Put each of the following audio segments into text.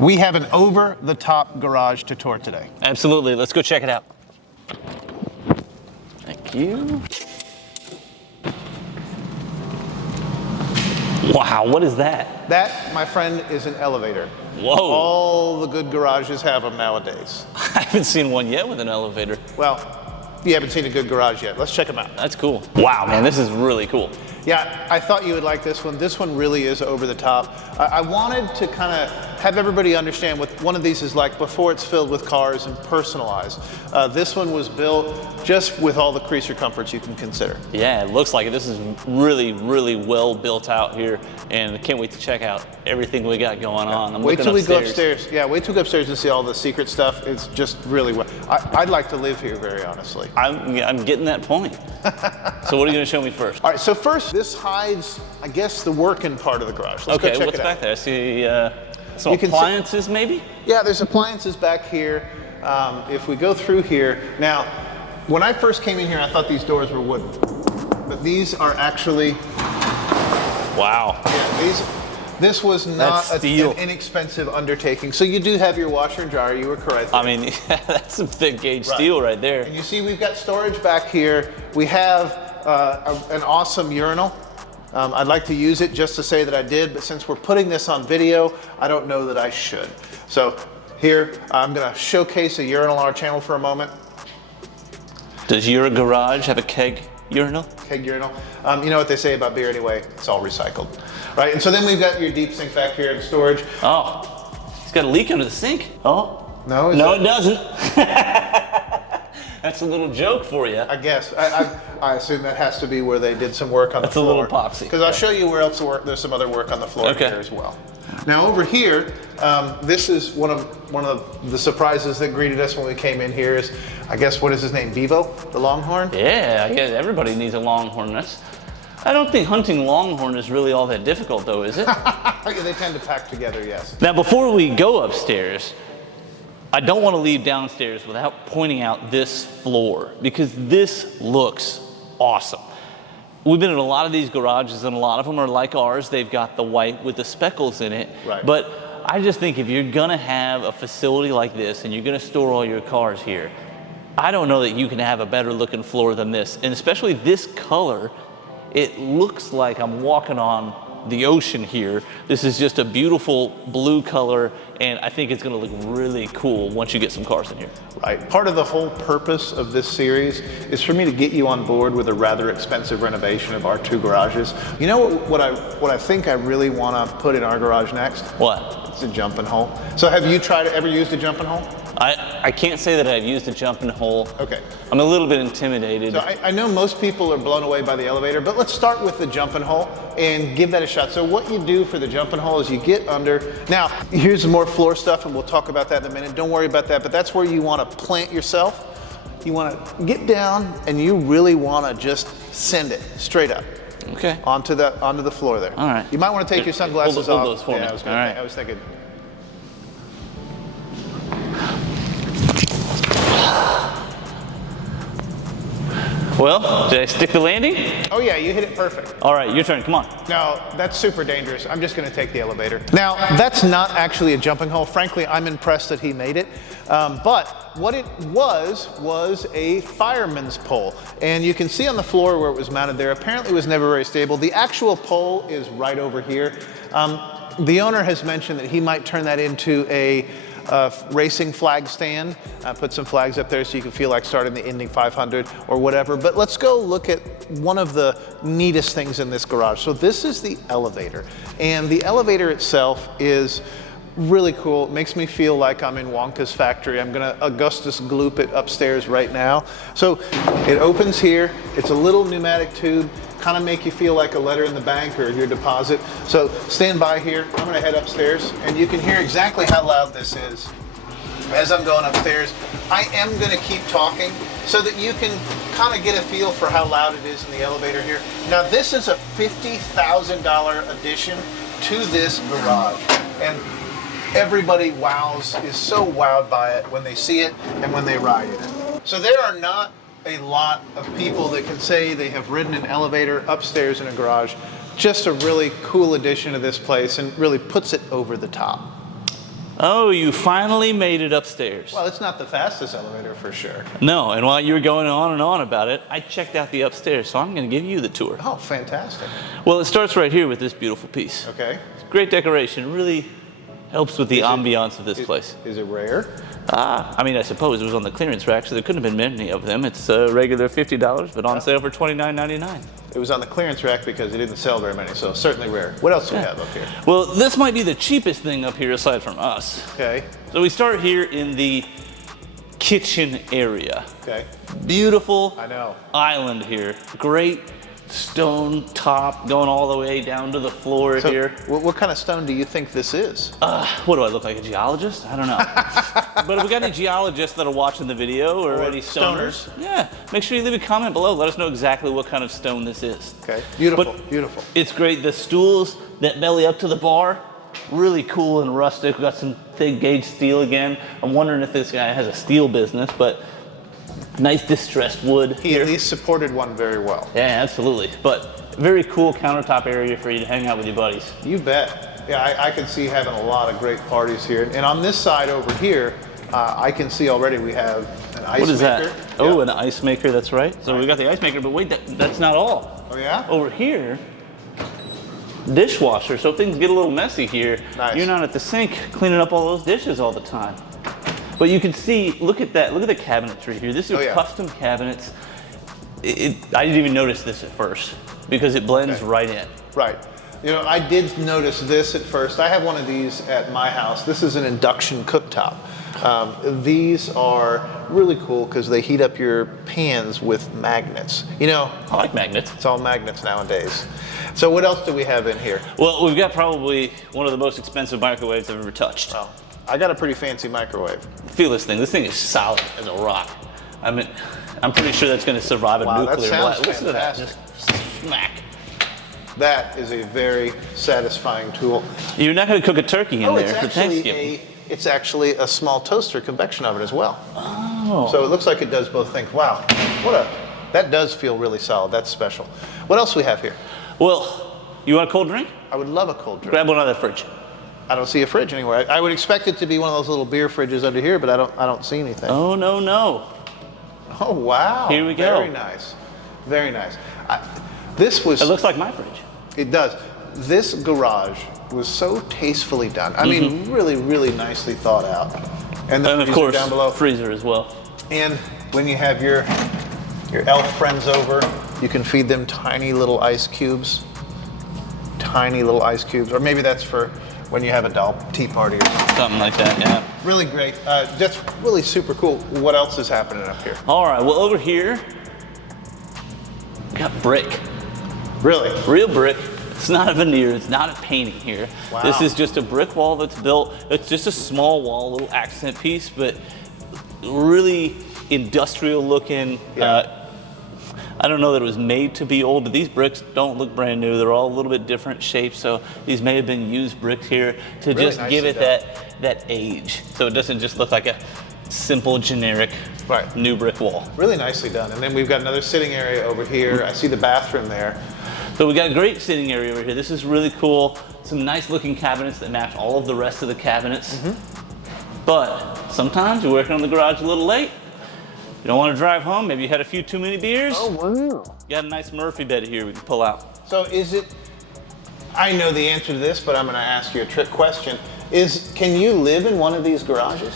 We have an over-the-top garage to tour today. Absolutely. Let's go check it out. Thank you. Wow, what is that? That, my friend, is an elevator. Whoa. All the good garages have them nowadays. I haven't seen one yet with an elevator. Well, you haven't seen a good garage yet. Let's check them out. That's cool. Wow, man, this is really cool. Yeah, I thought you would like this one. This one really is over the top. I wanted to kind of have everybody understand what one of these is like before it's filled with cars and personalized. This one was built just with all the creature comforts you can consider. Yeah, it looks like it. This is really, really well built out here, and I can't wait to check out everything we got going on. Wait till we go upstairs. Yeah, wait till we go upstairs and see all the secret stuff. It's just really well. I'd like to live here, very honestly. I'm getting that point. So what are you going to show me first? All right, so first, this hides, I guess, the working part of the garage. Let's go check what's it back out. there? I see some appliances, maybe? Yeah, there's appliances back here. If we go through here, now, when I first came in here, I thought these doors were wooden, but these are actually. Wow. Yeah, this was not an inexpensive undertaking. So you do have your washer and dryer. You were correct there. I mean, that's some thick gauge steel right there. And you see, we've got storage back here. We have an awesome urinal. I'd like to use it just to say that I did, but since we're putting this on video, I don't know that I should. So here, I'm gonna showcase a urinal on our channel for a moment. Does your garage have a keg urinal? Keg urinal. You know what they say about beer anyway, it's all recycled. Right, and so then we've got your deep sink back here in storage. Oh, it's got a leak under the sink. Oh. No, it doesn't. That's a little joke for you. I guess. I assume that has to be where they did some work on the floor. That's a little epoxy. Because I'll show you where else there's some other work on the floor here as well. Now over here, this is one of the surprises that greeted us when we came in here is, I guess, what is his name? Bevo, the longhorn? Yeah, I guess everybody needs a longhorn. I don't think hunting longhorn is really all that difficult though, is it? They tend to pack together, yes. Now before we go upstairs, I don't want to leave downstairs without pointing out this floor because this looks awesome. We've been in a lot of these garages and a lot of them are like ours. They've got the white with the speckles in it. Right. But I just think if you're gonna have a facility like this and you're gonna store all your cars here, I don't know that you can have a better looking floor than this. And especially this color, it looks like I'm walking on the ocean here. This is just a beautiful blue color, and I think it's gonna look really cool once you get some cars in here. Right. Part of the whole purpose of this series is for me to get you on board with a rather expensive renovation of our two garages. You know what I think I really want to put in our garage next? What? It's a jumping hole. So have you ever used a jumping hole? I can't say that I've used a jumping hole. Okay. I'm a little bit intimidated. So I know most people are blown away by the elevator, but let's start with the jumping hole and give that a shot. So what you do for the jumping hole is you get under. Now, here's some more floor stuff, and we'll talk about that in a minute. Don't worry about that, but that's where you want to plant yourself. You want to get down, and you really want to just send it straight up. Okay. Onto the floor there. All right. You might want to take your sunglasses hold off. Those for me. I was thinking. Well, did I stick the landing? Oh yeah, you hit it perfect. All right, your turn, come on. No, that's super dangerous. I'm just gonna take the elevator. Now, that's not actually a jumping hole. Frankly, I'm impressed that he made it. But what it was a fireman's pole. And you can see on the floor where it was mounted there, apparently it was never very stable. The actual pole is right over here. The owner has mentioned that he might turn that into a racing flag stand, put some flags up there so you can feel like starting the Indy 500 or whatever. But let's go look at one of the neatest things in this garage. So this is the elevator, and the elevator itself is really cool. It makes me feel like I'm in Wonka's factory. I'm gonna Augustus Gloop it upstairs right now. So it opens here. It's a little pneumatic tube, kind of make you feel like a letter in the bank or your deposit. So stand by here. I'm gonna head upstairs, and you can hear exactly how loud this is. As I'm going upstairs, I am gonna keep talking so that you can kind of get a feel for how loud it is in the elevator here. Now this is a $50,000 addition to this garage, and everybody is so wowed by it when they see it and when they ride in it. So there are not a lot of people that can say they have ridden an elevator upstairs in a garage. Just a really cool addition to this place and really puts it over the top. Oh, you finally made it upstairs. Well, it's not the fastest elevator for sure. No, and while you were going on and on about it, I checked out the upstairs, so I'm going to give you the tour. Oh, fantastic. Well, it starts right here with this beautiful piece. Okay. Great decoration. Really helps with the ambiance of this place. Is it rare? I mean, I suppose it was on the clearance rack, so there couldn't have been many of them. It's regular $50, but on sale for $29.99. It was on the clearance rack because it didn't sell very many, so certainly rare. What else do we have up here? Well, this might be the cheapest thing up here aside from us. Okay. So we start here in the kitchen area. Okay. Beautiful I know. island here. Great stone top going all the way down to the floor So here. what kind of stone do you think this is? What do I look like, a geologist? I don't know. But if we got any geologists that are watching the video or any stoners, yeah, make sure you leave a comment below. Let us know exactly what kind of stone this is. Okay. Beautiful. But beautiful. It's great. The stools that belly up to the bar, really cool and rustic. We got some thick gauge steel again. I'm wondering if this guy has a steel business, but nice distressed wood. He at least supported one very well. Yeah, absolutely. But very cool countertop area for you to hang out with your buddies. You bet. Yeah, I can see having a lot of great parties here. And on this side over here, I can see already we have an ice maker. What is that? Yeah. Oh, an ice maker, that's right. So we got the ice maker, but wait, that's not all. Oh, yeah? Over here, dishwasher. So if things get a little messy here, Nice. you're not at the sink cleaning up all those dishes all the time. But you can see, look at that, look at the cabinetry here. This is custom cabinets. I didn't even notice this at first because it blends right in. Right. You know, I did notice this at first. I have one of these at my house. This is an induction cooktop. These are really cool because they heat up your pans with magnets. You know, I like magnets. it's all magnets nowadays. So what else do we have in here? Well, we've got probably one of the most expensive microwaves I've ever touched. Oh, I got a pretty fancy microwave. Feel this thing. This thing is solid as a rock. I mean, I'm pretty sure that's going to survive a Wow, that nuclear sounds blast. Listen to that. fantastic. Just smack. That is a very satisfying tool. You're not going to cook a turkey in there for Thanksgiving. It's actually a small toaster convection oven as well. Oh. So it looks like it does both things. Wow, that does feel really solid. That's special. What else do we have here? Well, you want a cold drink? I would love a cold drink. Grab one out of the fridge. I don't see a fridge anywhere. I would expect it to be one of those little beer fridges under here, but I don't see anything. Oh, no, no. Oh, wow. Here we go. Very nice. Very nice. This was... It looks like my fridge. It does. This garage was so tastefully done. I mean, really, really nicely thought out. And then And of course, down below. freezer as well. And when you have your elf friends over, you can feed them tiny little ice cubes. Tiny little ice cubes. Or maybe that's for when you have a doll tea party or something. Something like that, yeah. Really great. That's really super cool. What else is happening up here? All right, well, over here, we got brick. Really? Real brick. It's not a veneer, it's not a painting here. Wow. This is just a brick wall that's built. It's just a small wall, a little accent piece, but really industrial looking. Yeah. I don't know that it was made to be old, but these bricks don't look brand new. They're all a little bit different shapes, so these may have been used bricks here to Really just give nicely it that age. So it doesn't just look like a simple, generic new brick wall. Really nicely done. And then we've got another sitting area over here. I see the bathroom there. So we got a great sitting area over here. This is really cool. Some nice looking cabinets that match all of the rest of the cabinets. But sometimes you're working on the garage a little late. You don't want to drive home. Maybe you had a few too many beers. Oh, wow. You got a nice Murphy bed here we can pull out. So is it, I know the answer to this, but I'm going to ask you a trick question. Can you live in one of these garages?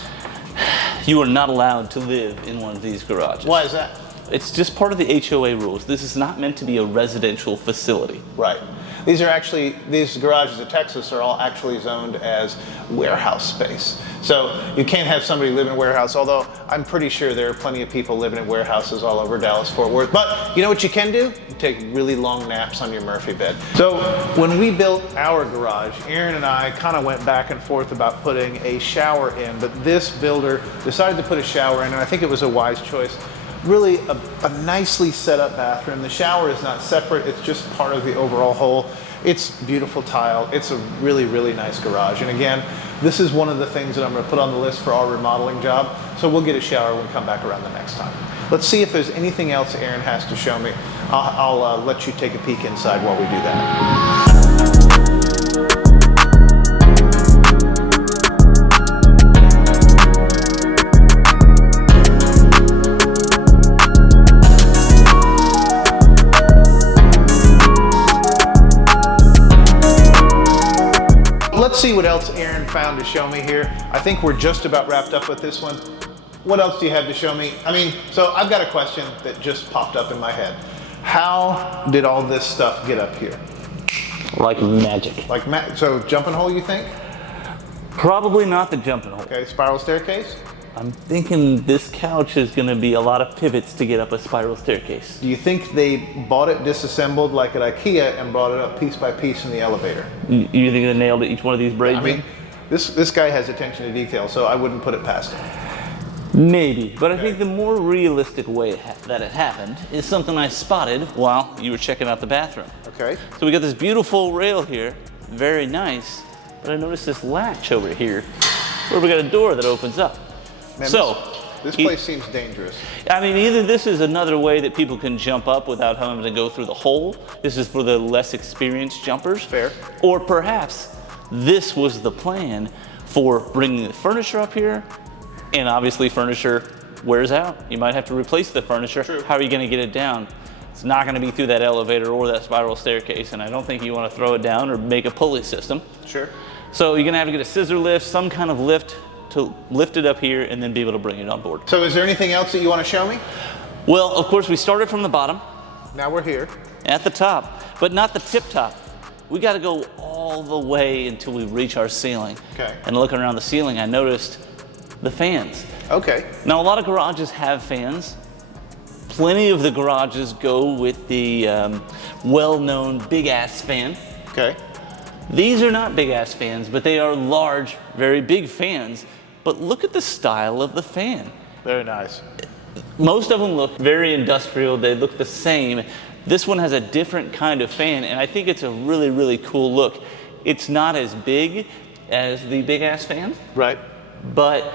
You are not allowed to live in one of these garages. Why is that? It's just part of the HOA rules. This is not meant to be a residential facility. Right. These garages in Texas are all actually zoned as warehouse space. So you can't have somebody live in a warehouse, although I'm pretty sure there are plenty of people living in warehouses all over Dallas-Fort Worth. But you know what you can do? You take really long naps on your Murphy bed. So when we built our garage, Aaron and I kind of went back and forth about putting a shower in, but this builder decided to put a shower in, and I think it was a wise choice. Really a nicely set up bathroom. The shower is not separate, it's just part of the overall whole. It's beautiful tile. It's a really, really nice garage. And again, this is one of the things that I'm going to put on the list for our remodeling job. So we'll get a shower when we come back around the next time. Let's see if there's anything else Aaron has to show me. I'll let you take a peek inside while we do that. what else Aaron found to show me here. I think we're just about wrapped up with this one. What else do you have to show me? I mean, so I've got a question that just popped up in my head. How did all this stuff get up here? Like magic. So jumping hole, you think? Probably not the jumping hole. Okay, spiral staircase? I'm thinking this couch is gonna be a lot of pivots to get up a spiral staircase. Do you think they bought it disassembled like at IKEA and brought it up piece by piece in the elevator? You think they nailed each one of these braids? I mean, this guy has attention to detail, so I wouldn't put it past him. Maybe, but I think the more realistic way that it happened is something I spotted while you were checking out the bathroom. Okay. So we got this beautiful rail here, very nice, but I noticed this latch over here where we got a door that opens up. Man, so this place seems dangerous. I mean, either this is another way that people can jump up without having to go through the hole. This is for the less experienced jumpers. Fair. Or perhaps this was the plan for bringing the furniture up here, and obviously furniture wears out. You might have to replace the furniture. True. How are you going to get it down? It's not going to be through that elevator or that spiral staircase, and I don't think you want to throw it down or make a pulley system. Sure. So you're going to have to get a scissor lift, some kind of lift to lift it up here and then be able to bring it on board. So is there anything else that you want to show me? Well, of course, we started from the bottom, Now we're here. at the top, but not the tip top. We got to go all the way until we reach our ceiling. Okay. And looking around the ceiling, I noticed the fans. Okay. Now, a lot of garages have fans. Plenty of the garages go with the well-known big-ass fan. Okay. These are not big-ass fans, but they are large, very big fans. But look at the style of the fan. Very nice. Most of them look very industrial. They look the same. This one has a different kind of fan, and I think it's a really, really cool look. It's not as big as the big-ass fan, Right. but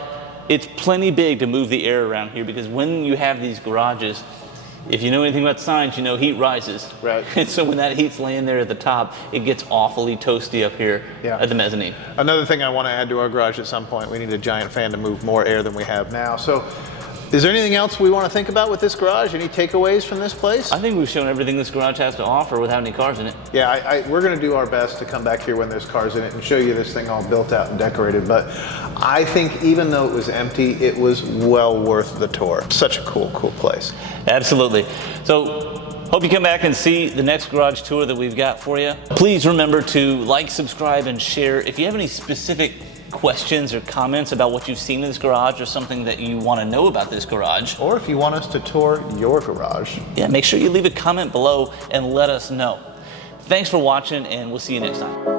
it's plenty big to move the air around here, because when you have these garages, if you know anything about science, you know heat rises. Right. And so when that heat's laying there at the top, it gets awfully toasty up here at the mezzanine. Another thing I want to add to our garage at some point, we need a giant fan to move more air than we have now. So is there anything else we want to think about with this garage? Any takeaways from this place? I think we've shown everything this garage has to offer without any cars in it. Yeah, we're going to do our best to come back here when there's cars in it and show you this thing all built out and decorated. But I think even though it was empty, it was well worth the tour. Such a cool, cool place. Absolutely. So hope you come back and see the next garage tour that we've got for you. Please remember to like, subscribe, and share. If you have any specific questions or comments about what you've seen in this garage or something that you want to know about this garage, Or if you want us to tour your garage. yeah, make sure you leave a comment below and let us know. Thanks for watching, and we'll see you next time.